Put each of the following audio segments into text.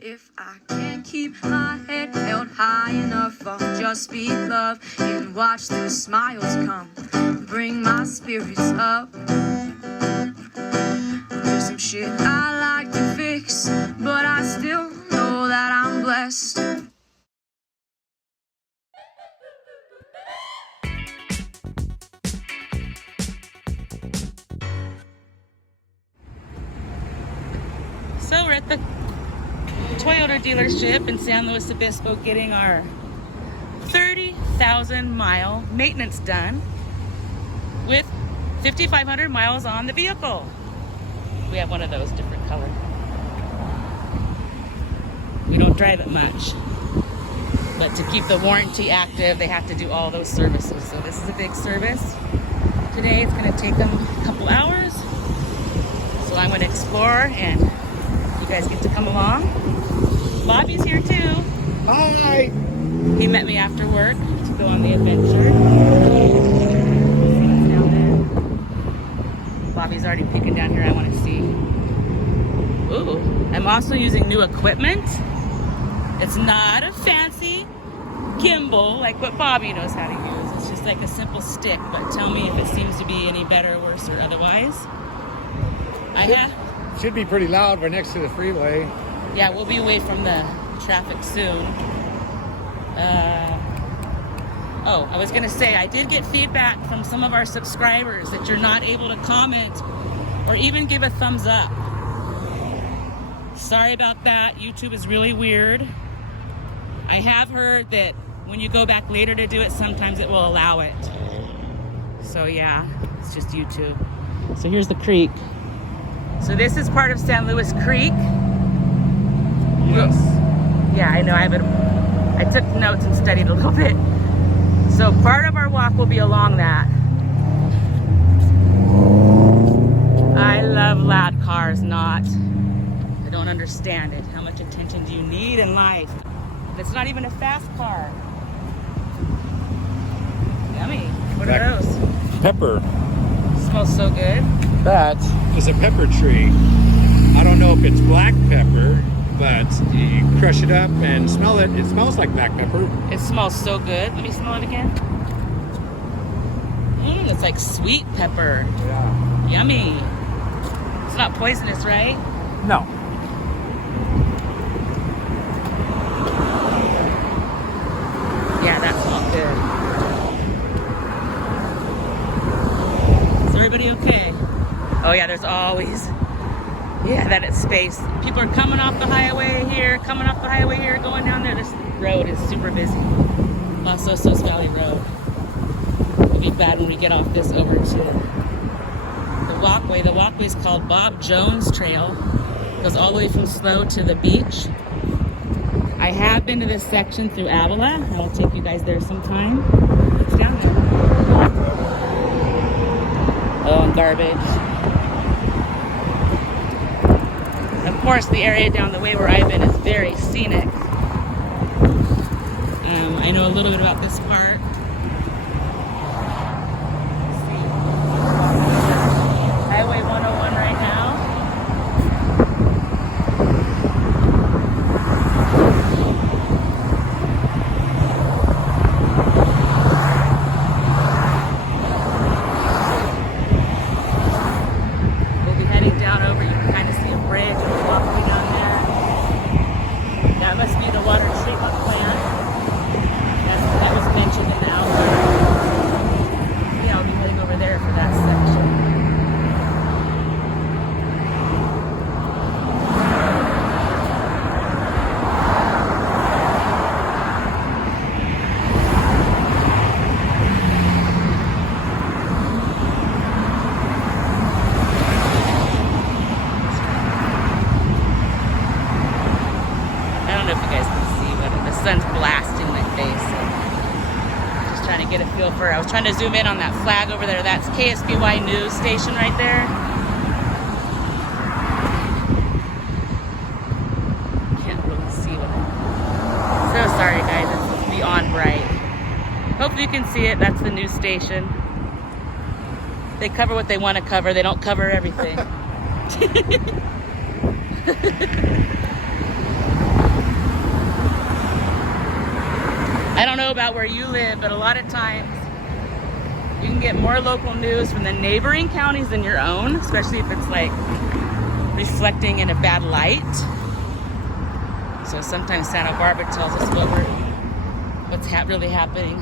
If I can't keep my head held high enough, I'll just speak love and watch the smiles come, bring my spirits up. There's some shit I like to fix, but I still know that I'm blessed. So we're at the Toyota dealership in San Luis Obispo getting our 30,000 mile maintenance done with 5,500 miles on the vehicle. We have one of those different color. We don't drive it much, but to keep the warranty active, they have to do all those services. So this is a big service. Today it's going to take them a couple hours. So I'm going to explore and you guys get to come along. Bobby's here too. Hi! He met me after work to go on the adventure. Down there. Bobby's already peeking down here. I want to see. Ooh, I'm also using new equipment. It's not a fancy gimbal like what Bobby knows how to use. It's just like a simple stick, but tell me if it seems to be any better, worse, or otherwise. Should be pretty loud. We're next to the freeway. Yeah, we'll be away from the traffic soon. Oh, I was gonna say, I did get feedback from some of our subscribers that you're not able to comment or even give a thumbs up. Sorry about that. YouTube is really weird. I have heard that when you go back later to do it, sometimes it will allow it. So yeah, it's just YouTube. So here's the creek. So this is part of San Luis Creek. Yes. Yeah, I know. I took notes and studied a little bit. So part of our walk will be along that. I love loud cars, I don't understand it. How much attention do you need in life? It's not even a fast car. Yummy. What are those? Pepper. Smells so good. That is a pepper tree. I don't know if it's black pepper, but you crush it up and smell it. It smells like black pepper. It smells so good. Let me smell it again. It's like sweet pepper. Yeah. Yummy. It's not poisonous, right? No. Yeah, that smells good. Is everybody okay? Oh yeah, there's always, that it's space. People are coming off the highway here, going down there. This road is super busy. Los Osos Valley Road. It'll be bad when we get off this over to the walkway. The walkway is called Bob Jones Trail. It goes all the way from Slow to the beach. I have been to this section through Avila. I'll take you guys there sometime. It's down there. Oh, and garbage. Of course, the area down the way where I've been is very scenic. I know a little bit about this part. Highway 101 right now. We'll be heading down over. You can kind of see a bridge walking down there. That must be the water treatment plant. That was mentioned in the outline. Yeah, I'll be heading over there for that section. I don't know if you guys can see, but the sun's blasting my face. So just trying to get a feel for it. I was trying to zoom in on that flag over there. That's KSBY news station right there. Can't really see what so sorry guys, it's beyond bright. Hopefully you can see it. That's the news station. They cover what they want to cover. They don't cover everything. about where you live, but a lot of times you can get more local news from the neighboring counties than your own, especially if it's like reflecting in a bad light. So sometimes Santa Barbara tells us what's really happening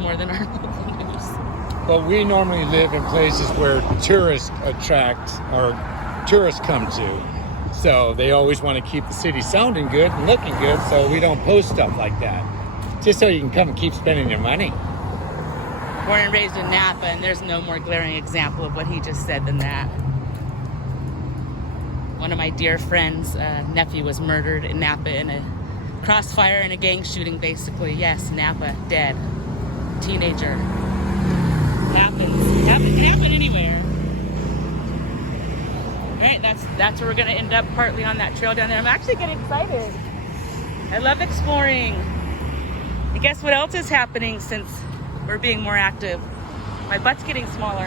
more than our local news. Well, we normally live in places where tourists come to. So they always want to keep the city sounding good and looking good, so we don't post stuff like that. Just so you can come and keep spending your money. Born and raised in Napa, and there's no more glaring example of what he just said than that. One of my dear friends' nephew was murdered in Napa in a crossfire in a gang shooting, basically. Yes, Napa, dead. Teenager. Can happen anywhere. Right, that's where we're gonna end up, partly on that trail down there. I'm actually getting excited. I love exploring. And guess what else is happening since we're being more active? My butt's getting smaller.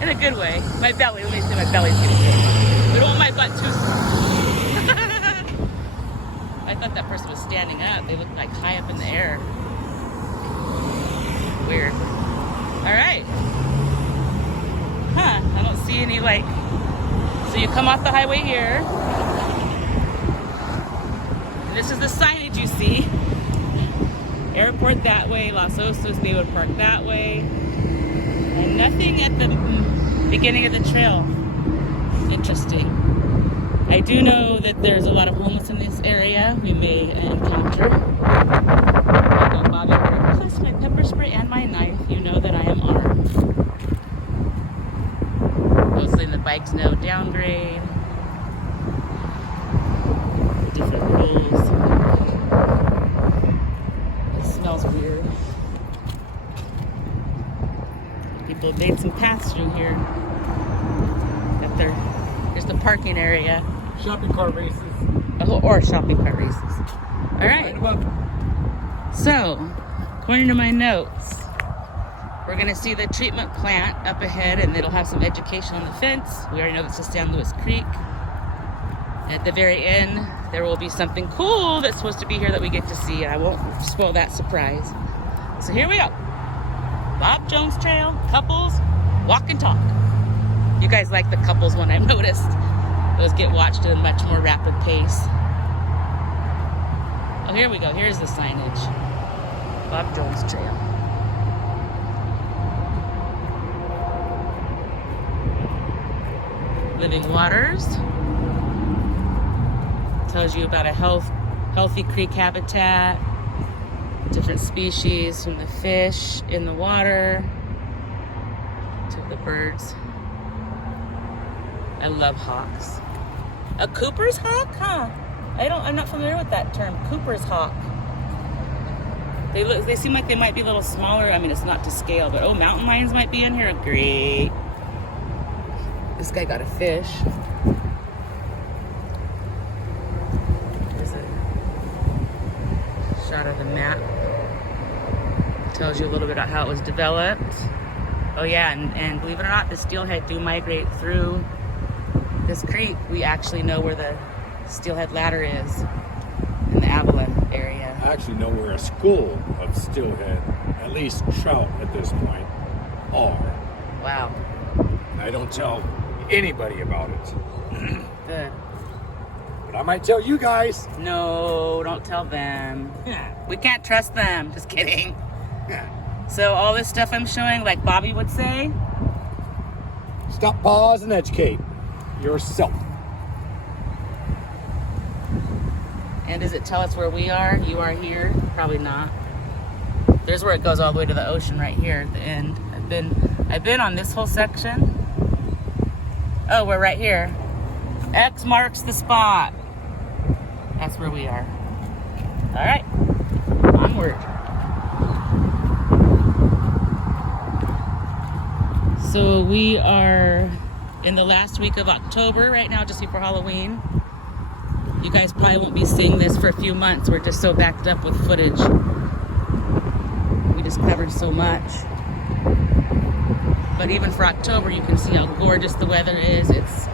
In a good way. My belly, let me say my belly's getting big. We don't want my butt too small. I thought that person was standing up. They looked like high up in the air. Weird. All right. Huh, I don't see any like, so you come off the highway here. And this is the signage you see. Airport that way, Los Osos, they would park that way. And nothing at the beginning of the trail. Interesting. I do know that there's a lot of homeless in this area we may encounter. I go, Bobby, plus my pepper spray and my knife. You know that I am armed. Mostly the bikes, no downgrade. Different rules. It smells weird. People have made some paths through here. Here's the parking area. Shopping cart races. Oh, or shopping cart races. All right. So, according to my notes, we're going to see the treatment plant up ahead, and it'll have some education on the fence. We already know it's just down Lewis Creek. At the very end, there will be something cool that's supposed to be here that we get to see, and I won't spoil that surprise. So here we go. Bob Jones Trail, couples, walk and talk. You guys like the couples one, I've noticed. Those get watched at a much more rapid pace. Oh, here we go. Here's the signage. Bob Jones Trail. Living Waters. Tells you about a healthy creek habitat. Different species, from the fish in the water to the birds. I love hawks. A Cooper's hawk? Huh. I'm not familiar with that term. Cooper's hawk. They seem like they might be a little smaller. I mean, it's not to scale, but oh, mountain lions might be in here. Great. This guy got a fish. There's a shot of the map. Tells you a little bit about how it was developed. Oh yeah, and believe it or not, the steelhead do migrate through this creek. We actually know where the steelhead ladder is in the Avila area. I actually know where a school of steelhead, at least trout at this point, are. Wow. I don't tell anybody about it. Good. But I might tell you guys. No, don't tell them. Yeah. We can't trust them. Just kidding. Yeah. So all this stuff I'm showing, like Bobby would say, Stop, pause, and educate yourself. and does it tell us where we are? You are here? Probably not. There's where it goes all the way to the ocean right here at the end. I've been on this whole section. Oh, we're right here. X marks the spot. That's where we are. All right, onward. So we are in the last week of October right now, just before Halloween. You guys probably won't be seeing this for a few months. We're just so backed up with footage. We just covered so much. But even for October, you can see how gorgeous the weather is. It's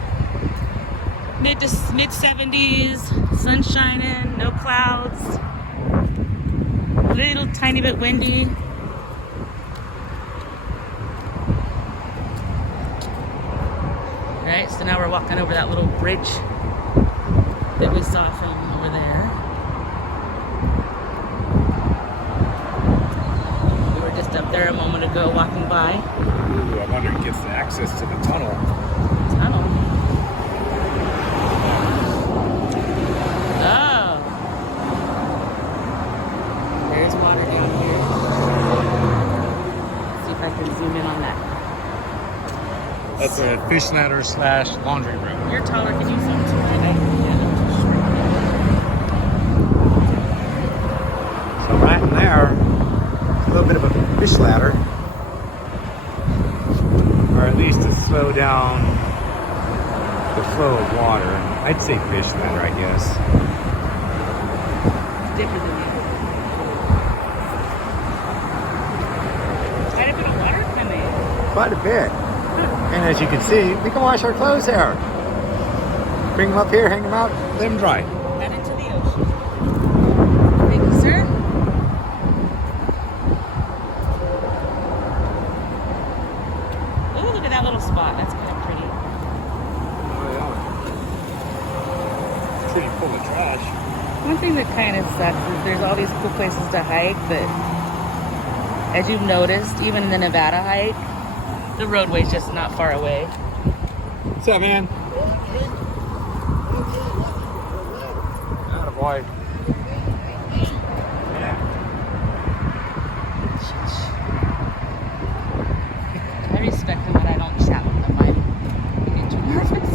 mid 70s, sun shining, no clouds. little tiny bit windy. Right, so now we're walking over that little bridge that we saw from over there. We were just up there a moment ago walking by. Ooh, I wonder if it gets the access to the tunnel. Tunnel. Oh. There's water down here. Let's see if I can zoom in on that. That's a fish ladder / laundry room. You're taller. Can you zoom to my So right in there, it's a little bit of a fish ladder. Or at least to slow down the flow of water. I'd say fish ladder, I guess. Different than that. Quite a bit of water coming. Quite a bit. And as you can see, we can wash our clothes there. Bring them up here, hang them out, let them dry. Out into the ocean. Thank you, sir. Ooh, look at that little spot. That's kind of pretty. Oh yeah. Pretty full of trash. One thing that kind of sucks is there's all these cool places to hike, but as you've noticed, even in the Nevada hike, the roadway's just not far away. What's up, man? Attaboy. Yeah. I respect them, but I don't chat with them. I get too nervous.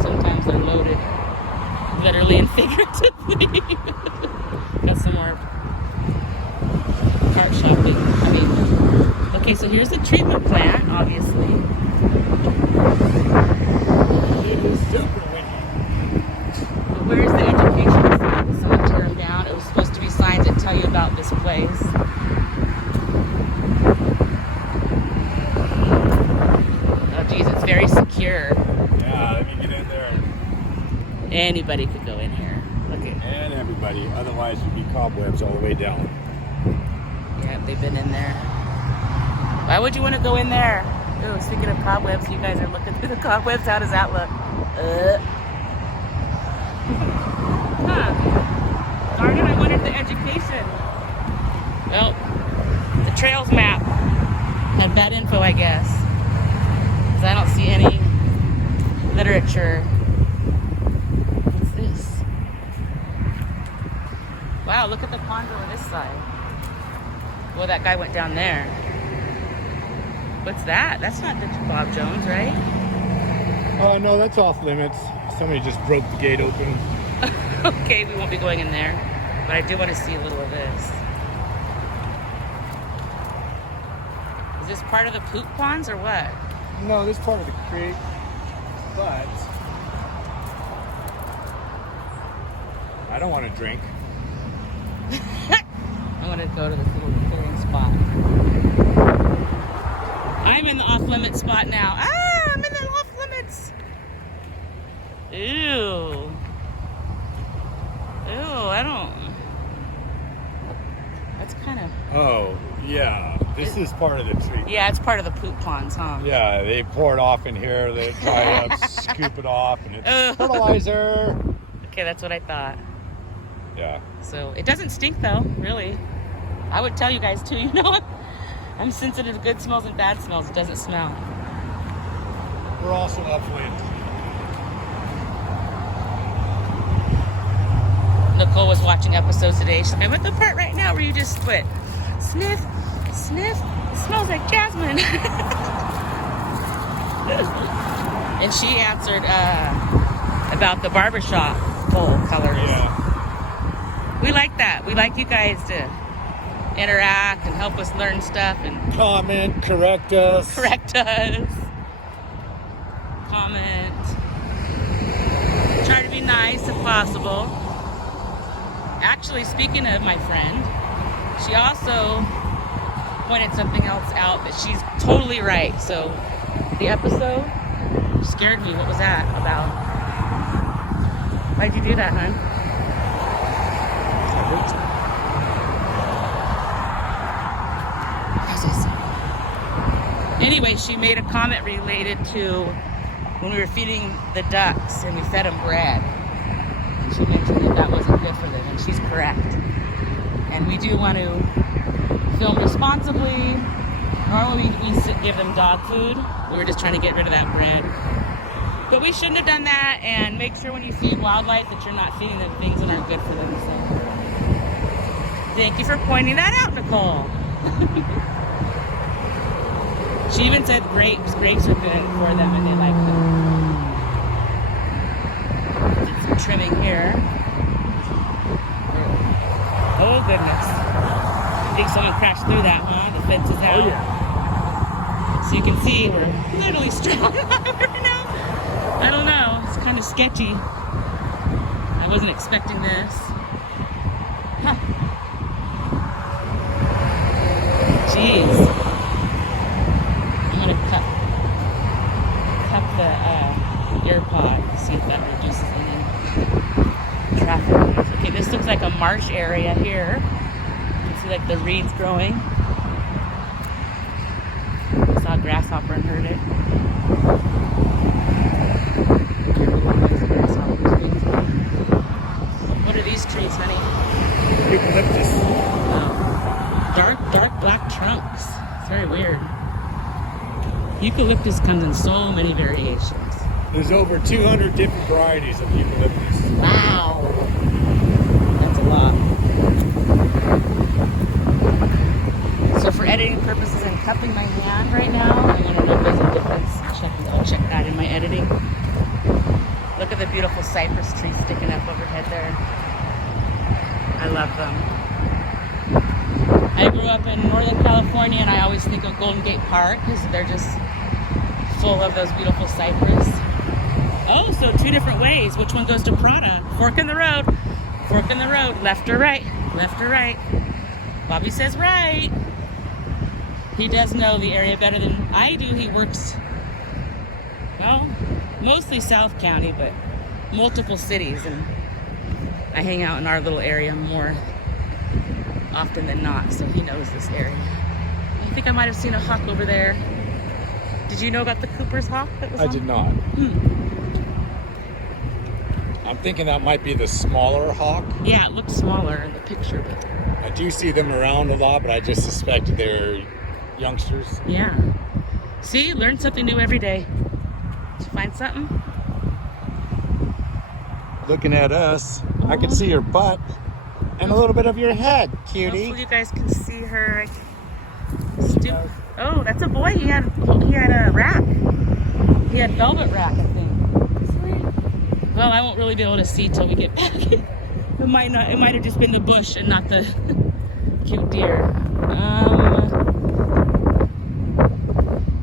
Sometimes they're loaded, literally and figuratively. Got some more cart shopping. I mean, okay, so here's the treatment plant, obviously. It is super windy. But where's the education sign? Did someone tear them down? It was supposed to be signs that tell you about this place. Oh, geez, it's very secure. Yeah, let me get in there. Anybody could go in here. Look at. And everybody. Otherwise, you'd be cobwebs all the way down. Yeah, they've been in there. Why would you want to go in there? Ooh, speaking of cobwebs, you guys are looking through the cobwebs. How does that look? Huh. Darn it, I wanted the education. Well, the trails map had bad info, I guess. Because I don't see any literature. What's this? Wow, look at the pond over this side. Well, that guy went down there. What's that? That's not the Bob Jones, right? Oh, no, that's off limits. Somebody just broke the gate open. Okay, we won't be going in there. But I do want to see a little of this. Is this part of the poop ponds or what? No, this part of the creek, but I don't want to drink. I want to go to this little clearing spot. I'm in the off-limit spot now. Ah, I'm in the off-limits. Ew. Ew, I don't. That's kind of. Oh, yeah. This is part of the tree. Yeah, it's part of the poop ponds, huh? Yeah, they pour it off in here, they dry it up, scoop it off, and it's fertilizer. Okay, that's what I thought. Yeah. So it doesn't stink though, really. I would tell you guys too, you know. I'm sensitive to good smells and bad smells. It doesn't smell. We're also upwind. Nicole was watching episodes today. She's like, I'm at the part right now where you just what? Sniff, sniff. It smells like jasmine. And she answered about the barbershop bowl colors. Yeah. We like that. We like you guys to interact and help us learn stuff and Comment, correct us. correct us. Comment. Try to be nice if possible. Actually, speaking of my friend, she also pointed something else out that she's totally right. So the episode scared me. What was that about? Why'd you do that, hon? Anyway, she made a comment related to when we were feeding the ducks and we fed them bread. And she mentioned that that wasn't good for them, and she's correct. And we do want to film responsibly. Normally we give them dog food. We were just trying to get rid of that bread. But we shouldn't have done that, and make sure when you feed wildlife that you're not feeding them things that aren't good for them. So thank you for pointing that out, Nicole. She even said grapes. Grapes are good for them and they like them. Did some trimming here. Oh goodness. I think someone crashed through that, huh? The fence is out. Oh yeah. So you can see we're literally straight on right now. I don't know. It's kind of sketchy. I wasn't expecting this. Huh. Jeez. I'm gonna cup the ear pod to see if that reduces any traffic. Okay, this looks like a marsh area here. You can see like the reeds growing. I saw a grasshopper and heard it. What are these trees, honey? Eucalyptus. Oh. Dark black trunks. It's very weird. Eucalyptus comes in so many variations. There's over 200 different varieties of eucalyptus. Wow. That's a lot. So for editing purposes, I'm cupping my hand right now. I want to know if there's a difference. I'll check that in my editing. Look at the beautiful cypress trees sticking up overhead there. I love them. I grew up in Northern California, and I always think of Golden Gate Park because they're just full of those beautiful cypress. Oh, so two different ways. Which one goes to Prada? Fork in the road. Fork in the road. Left or right? Left or right? Bobby says right. He does know the area better than I do. He works, well, mostly South County, but multiple cities. And I hang out in our little area more often than not, so he knows this area. I think I might have seen a hawk over there. Did you know about the Cooper's hawk that was on? I did not. I'm thinking that might be the smaller hawk. Yeah, it looked smaller in the picture, but I do see them around a lot, but I just suspect they're youngsters. yeah. See, learn something new every day. Did you find something? Looking at us, I can see your butt and a little bit of your head, cutie. Hopefully you guys can see her. Oh, that's a boy. He had a rack. He had velvet rack, I think. Sweet. Well, I won't really be able to see till we get back. It might have just been the bush and not the cute deer.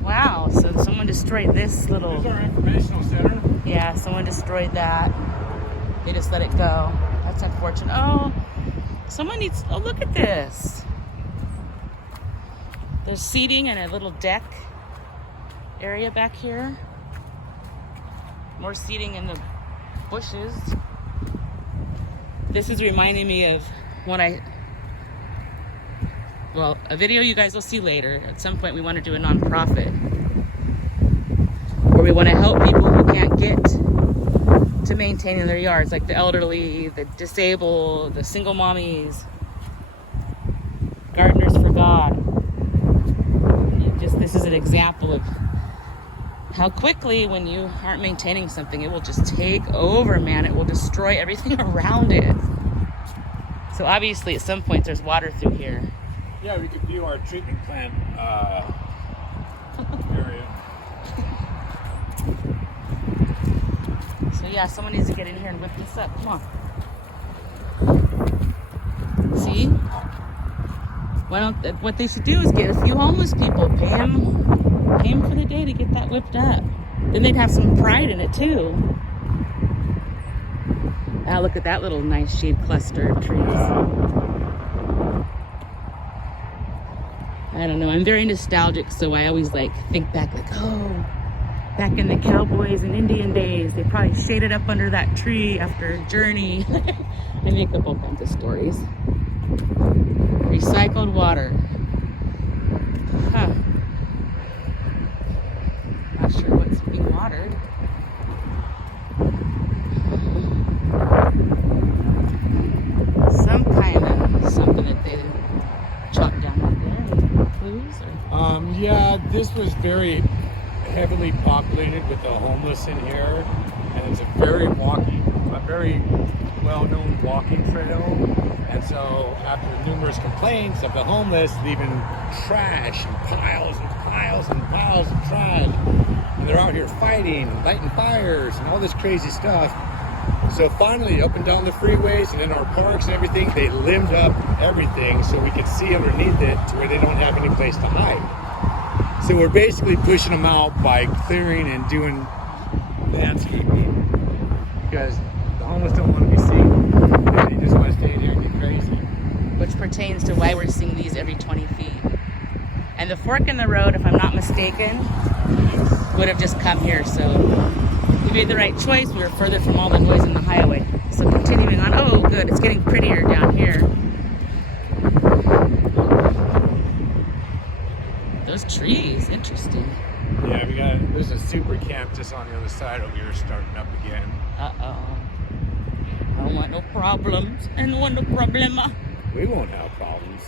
Wow. So someone destroyed this little. There's our informational center. Yeah, someone destroyed that. They just let it go. That's unfortunate. Oh, someone needs. Oh, look at this. There's seating and a little deck area back here. More seating in the bushes. This is reminding me of when a video you guys will see later. At some point we want to do a nonprofit where we want to help people who can't get to maintaining their yards, like the elderly, the disabled, the single mommies, Gardeners for God. This is an example of how quickly, when you aren't maintaining something, it will just take over, man. It will destroy everything around it. So obviously at some point there's water through here. Yeah, we could view our treatment plant area. So yeah, someone needs to get in here and whip this up. Come on. See? What they should do is get a few homeless people, pay them for the day to get that whipped up. Then they'd have some pride in it too. Ah, look at that little nice shade cluster of trees. I don't know, I'm very nostalgic, so I always think back back in the cowboys and Indian days, they probably shaded up under that tree after a journey. I make up all kinds of stories. Recycled water. Huh. being watered. Some kind of something that they chopped down right there. Clues or? Yeah, this was very heavily populated with the homeless in here, and it's a very well-known walking trail. And so, after numerous complaints of the homeless leaving trash and piles and piles and piles of trash, and they're out here fighting, lighting fires, and all this crazy stuff. So finally, up and down the freeways and in our parks and everything, they limbed up everything so we could see underneath it to where they don't have any place to hide. So we're basically pushing them out by clearing and doing landscaping because the homeless don't want to be seen. They just want to stay there and get crazy. Which pertains to why we're seeing these every 20 feet. And the fork in the road, if I'm not mistaken, would have just come here. So we made the right choice. We were further from all the noise in the highway. So continuing on. Oh, good. It's getting prettier down here. Those trees, interesting. Yeah, there's a super camp just on the other side over here starting up again. Uh-oh. I don't want no problems. I don't want no problema. We won't have problems.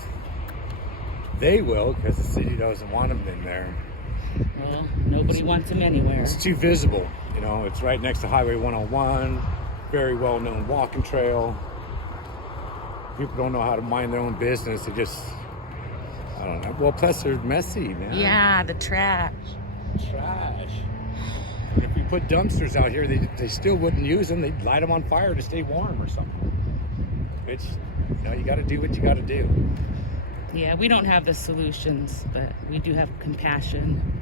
They will, because the city doesn't want them in there. Well, nobody wants them anywhere. It's too visible. You know, it's right next to Highway 101. Very well-known walking trail. People don't know how to mind their own business. They just, I don't know. Well, plus they're messy, man. Yeah, the trash. Trash. If we put dumpsters out here, they still wouldn't use them. They'd light them on fire to stay warm or something. It's, you know, you got to do what you got to do. Yeah, we don't have the solutions, but we do have compassion.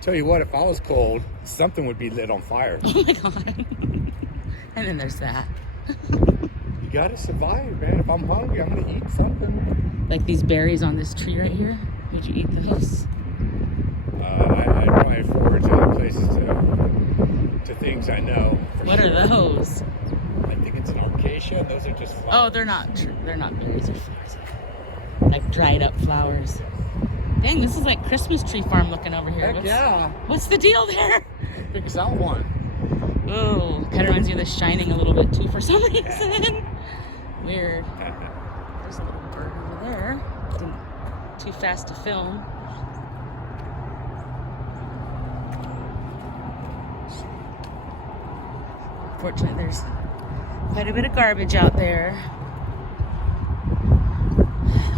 Tell you what, if I was cold, something would be lit on fire. Oh my God. And then there's that. You got to survive, man. If I'm hungry, I'm going to eat something. Like these berries on this tree right here. Would you eat those? I probably forward to other places to things I know. What sure. are those? I think it's an acacia. Those are just flowers. Oh, they're not berries, they're flowers. Like dried up flowers. Dang, this is like Christmas tree farm looking over here. Heck yeah. What's the deal there? Pick us out one. Oh, kind of reminds me of The Shining a little bit too for some reason. Weird. There's a little bird over there. Too fast to film. Fortunately, there's quite a bit of garbage out there.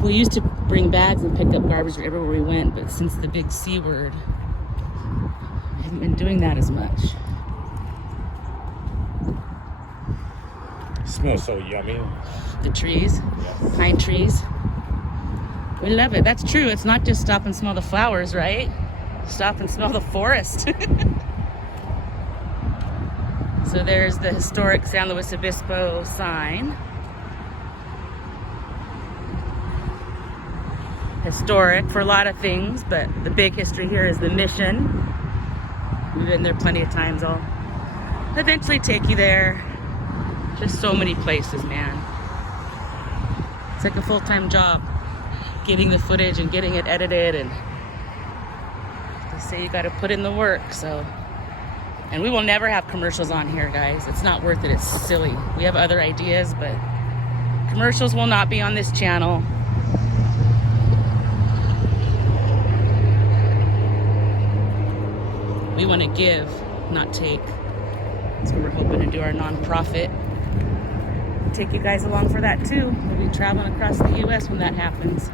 We used to bring bags and pick up garbage everywhere we went, but since the big C word, I haven't been doing that as much. It smells so yummy. The trees, Yes. pine trees. We love it. That's true. It's not just stop and smell the flowers, right? Stop and smell the forest. So there's the historic San Luis Obispo sign. Historic for a lot of things, but the big history here is the mission. We've been there plenty of times. I'll eventually take you there. Just so many places, man. It's like a full-time job, getting the footage and getting it edited, and they say you got to put in the work. So, and we will never have commercials on here, guys. It's not worth it. It's silly. We have other ideas, but commercials will not be on this channel. We want to give, not take. So we're hoping to do our nonprofit. Take you guys along for that too. We'll be traveling across the U.S. when that happens.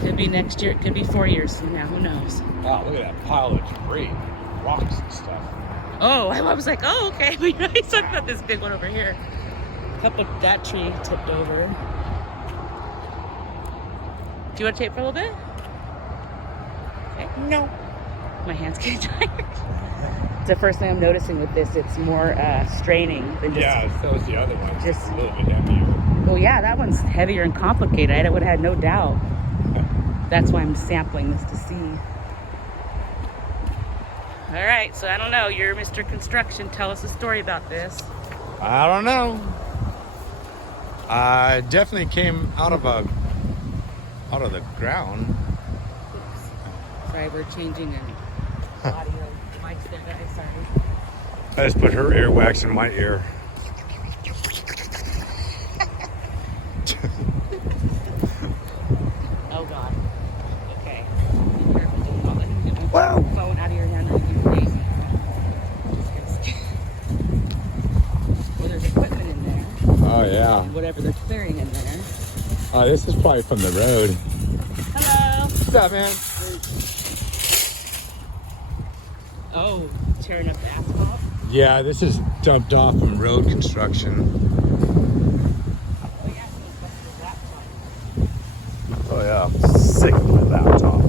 Could be next year. It could be 4 years from now. Who knows? Wow, look at that pile of debris, rocks and stuff. Oh, I was like, oh, okay. We already talked about this big one over here. A couple of that tree tipped over. Do you want to tape for a little bit? Okay. No. My hand's getting tired. It's the first thing I'm noticing with this. It's more straining than just... Yeah, so is the other one. Just a little bit heavier. Oh yeah, that one's heavier and complicated. I would have had no doubt. That's why I'm sampling this to see. All right, so I don't know. You're Mr. Construction. Tell us a story about this. I don't know. I definitely came out of the ground. Sorry, we're changing an audio. earwax there, guys. Sorry. I just put her earwax in my ear. Oh God. Okay. Be careful doing all that. Get my Wow. phone out of your hand and you crazy. Just get scared. Well, there's equipment in there. Oh yeah. Whatever they're clearing in there. Oh, this is probably from the road. Hello. What's up, man? Oh, tearing up the asphalt. Yeah, this is dumped off from road construction. Oh yeah, so it's Oh yeah, sick of my laptop.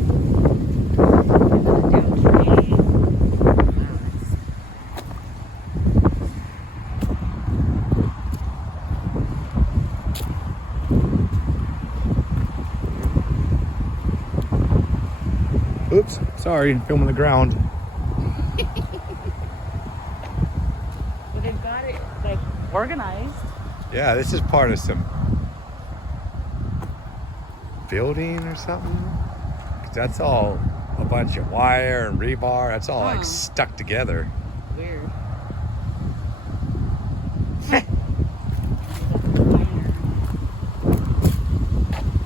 Oops, sorry, filming the ground. Well, they've got it like organized. Yeah, this is part of some building or something. 'Cause that's all a bunch of wire and rebar. That's all like stuck together. Weird.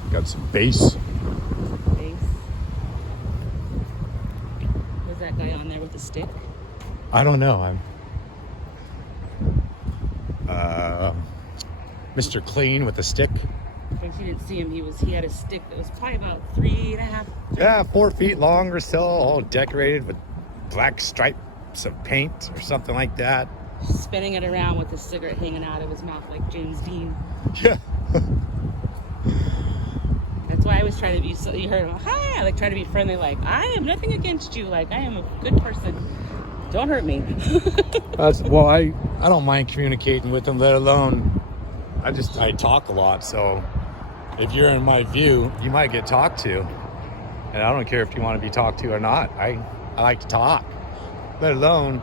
Got some base. Was that guy on there with a stick? I don't know. I'm Mr. Clean with a stick. If you didn't see him, he had a stick that was probably about 3.5. Yeah, 4 feet long or so, all decorated with black stripes of paint or something like that. Spinning it around with a cigarette hanging out of his mouth like James Dean. Yeah. That's why I was trying to be, so you heard him, hi, like try to be friendly, like, I am nothing against you, like, I am a good person. Don't hurt me. Well, I don't mind communicating with them, let alone, I talk a lot, so if you're in my view, you might get talked to. And I don't care if you want to be talked to or not. I like to talk, let alone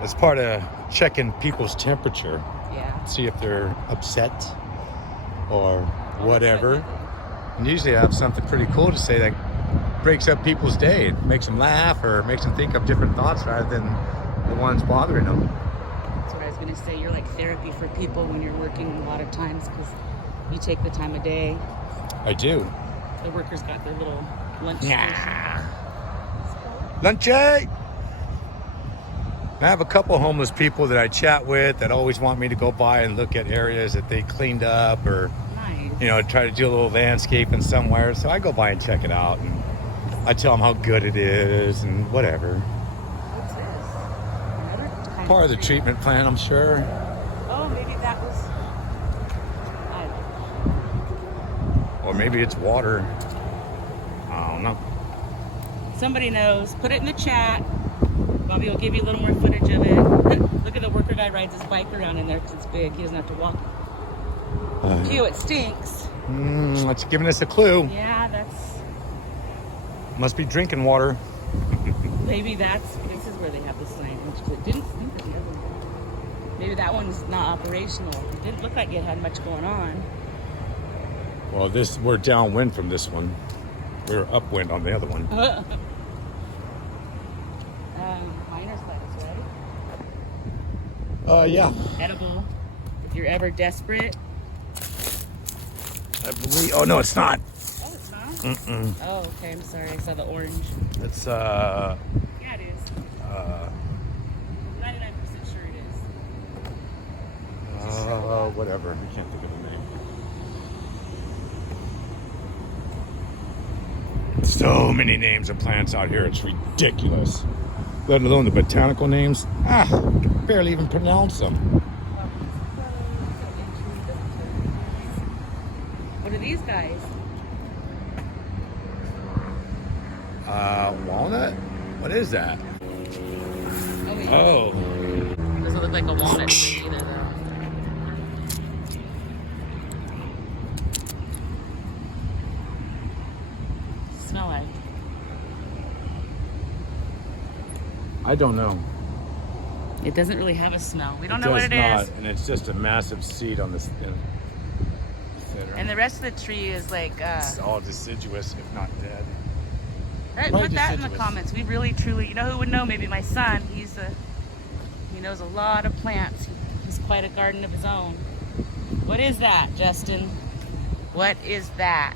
as part of checking people's temperature. Yeah. See if they're upset or whatever. And usually I have something pretty cool to say that breaks up people's day. It makes them laugh or makes them think of different thoughts rather than the ones bothering them. That's what I was going to say. You're like therapy for people when you're working a lot of times because you take the time of day. I do. The workers got their little lunch. Yeah. Lunchy! I have a couple homeless people that I chat with that always want me to go by and look at areas that they cleaned up or, Nice. Try to do a little landscaping somewhere. So I go by and check it out and I tell them how good it is and whatever. What's this? Another kind Part of the tree. treatment plan, I'm sure. Oh, maybe that was. I don't know. Or maybe it's water. I don't know. Somebody knows. Put it in the chat. Bobby will give you a little more footage of it. Look at the worker guy rides his bike around in there because it's big. He doesn't have to walk. Ew, it stinks. It's giving us a clue. Yeah, that's. Must be drinking water. Maybe this is where they have the signage. 'Cause it didn't stink at the other one. Maybe that one's not operational. It didn't look like it had much going on. Well, we're downwind from this one. We're upwind on the other one. Miner's lettuce, right? Yeah. Edible. If you're ever desperate. I believe. Oh no, it's not. Oh, it's not? Mm-mm. Oh, okay. I'm sorry. I saw the orange. It's Yeah, it is. 99% sure it is. whatever. I can't think of the name. So many names of plants out here. It's ridiculous. Let alone the botanical names. I can barely even pronounce them. What are these guys? Walnut? What is that? Oh, wait. Oh. Doesn't look like a walnut tree either, though. Smell like. I don't know. It doesn't really have a smell. We don't know what it is. And it's just a massive seed on this. And the rest of the tree is like, It's all deciduous, if not dead. Right, Probably put that in the deciduous. comments. We really, truly, you know who would know? Maybe my son. He knows a lot of plants. He's quite a garden of his own. What is that, Justin? What is that?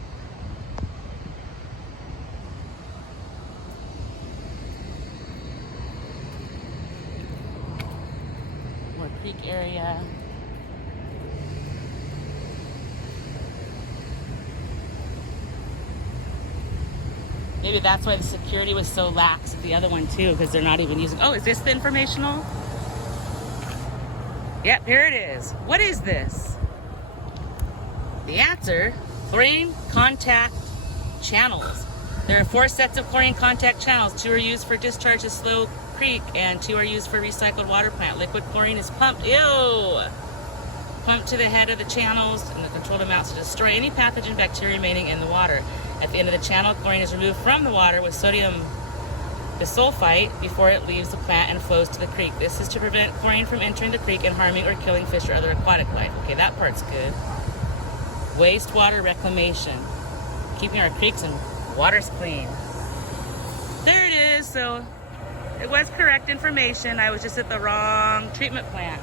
More creek area. Maybe that's why the security was so lax at the other one too, because they're not even using. Oh, is this the informational? Yep, here it is. What is this? The answer, chlorine contact channels. There are 4 sets of chlorine contact channels. 2 are used for discharge to Slow Creek and 2 are used for recycled water plant. Liquid chlorine is pumped, pumped to the head of the channels in the controlled amounts to destroy any pathogen bacteria remaining in the water. At the end of the channel, chlorine is removed from the water with sodium bisulfite before it leaves the plant and flows to the creek. This is to prevent chlorine from entering the creek and harming or killing fish or other aquatic life. Okay, that part's good. Wastewater reclamation. Keeping our creeks and waters clean. There it is. So it was correct information. I was just at the wrong treatment plant.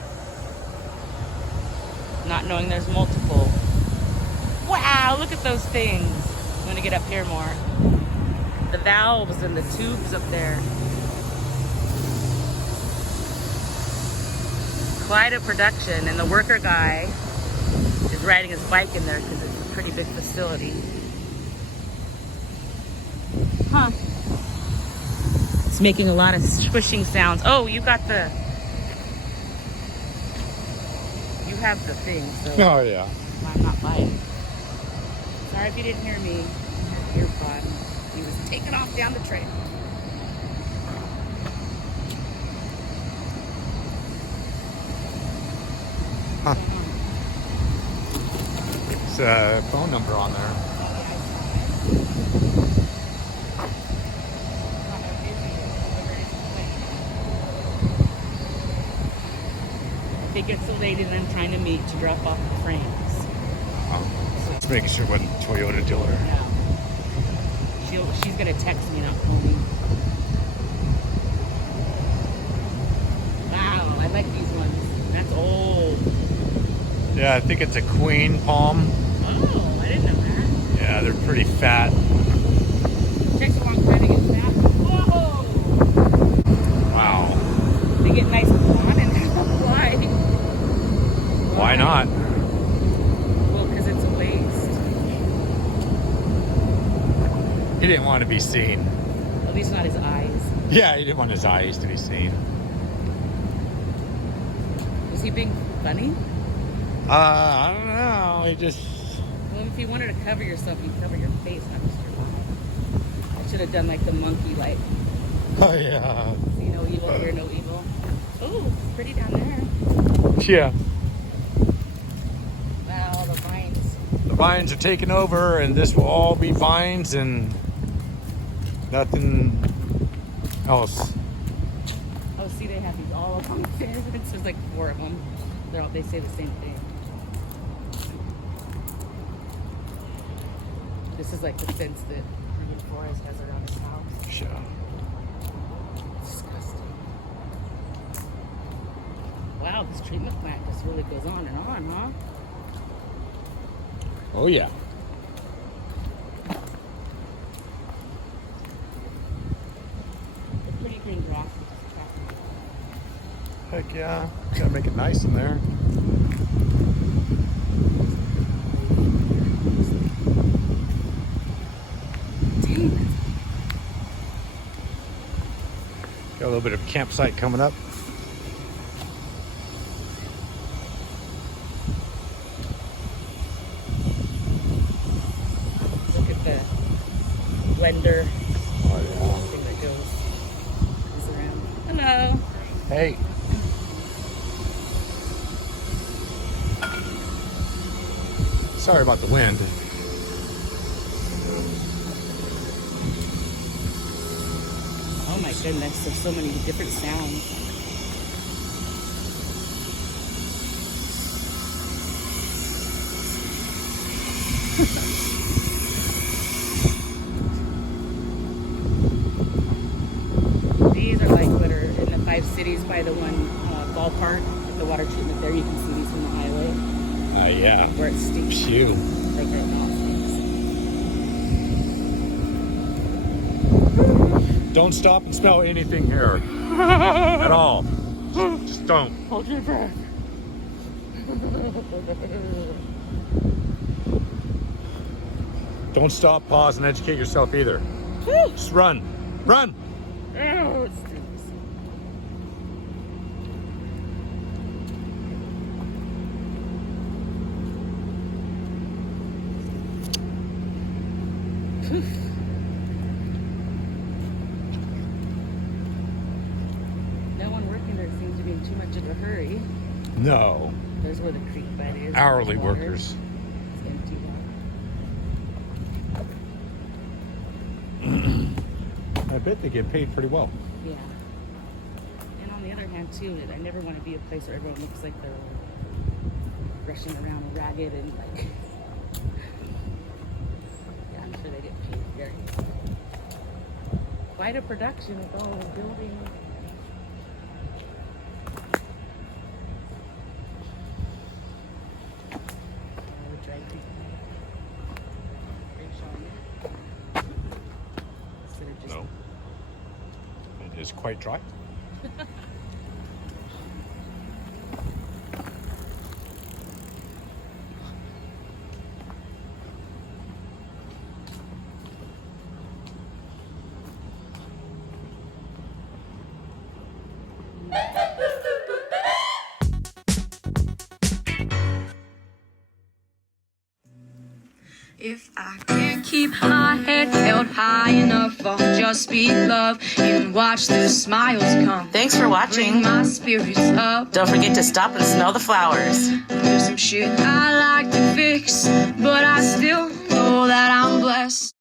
Not knowing there's multiple. Wow, look at those things. I'm gonna get up here more. The valves and the tubes up there. Quite a production, and the worker guy is riding his bike in there because it's a pretty big facility. Huh. It's making a lot of squishing sounds. Oh, you have the thing, so Oh yeah. I'm not biting. Sorry if you didn't hear me. Earpod. He was taking off down the trail. Huh. It's a phone number on there. I think it's the lady that I'm trying to meet to drop off the frames. Just making sure it wasn't a Toyota dealer. Yeah. She's gonna text me, not call me. Wow, I like these ones. That's old. Yeah, I think it's a queen palm. Oh, I didn't know that. Yeah, they're pretty fat. It takes a long time to get that. Whoa! Wow. They get nice and blonde and fly. Why not? Well, because it's a waste. He didn't want to be seen. At least not his eyes. Yeah, he didn't want his eyes to be seen. Was he being funny? I don't know. He just... Well, if you wanted to cover yourself, you cover your face, not just your mouth. I should have done like the monkey, like, Oh, yeah. see no evil, hear no evil. Oh, it's pretty down there. Yeah. Wow, the vines. The vines are taking over, and this will all be vines and nothing else. Oh, see, they have these all up on the fence. There's like 4 of them. They say the same thing. This is like the fence that Ruben Forrest has around his house. Sure. It's disgusting. Wow, this treatment plant just really goes on and on, huh? Oh, yeah. The pretty green grass. Heck yeah. Gotta make it nice in there. Dang. Got a little bit of a campsite coming up. Look at the blender Oh, yeah. thing that goes around. Hello. Hey. Sorry about the wind. Oh my goodness, there's so many different sounds. ballpark, the water treatment there. You can see these from the highway Yeah. where it stinks. Phew. Like right now it stinks. Don't stop and smell anything here at all. Just don't. Hold your breath. Don't stop, pause, and educate yourself either. Just run. Run! Oh, it stinks. Poof. No one working there seems to be in too much of a hurry. No. There's where the creek bed is. Hourly Water. workers. It's empty water. I bet they get paid pretty well. Yeah. And on the other hand, too, I never want to be a place where everyone looks like they're rushing around ragged and like. Yeah, I'm sure they get paid very well. Quite a production with all the building. No. It is quite dry. If I can't keep my head held high enough, I'll just speak love and watch the smiles come. Thanks for Bring watching. my spirits up. Don't forget to stop and smell the flowers. There's some shit I like to fix, but I still know that I'm blessed.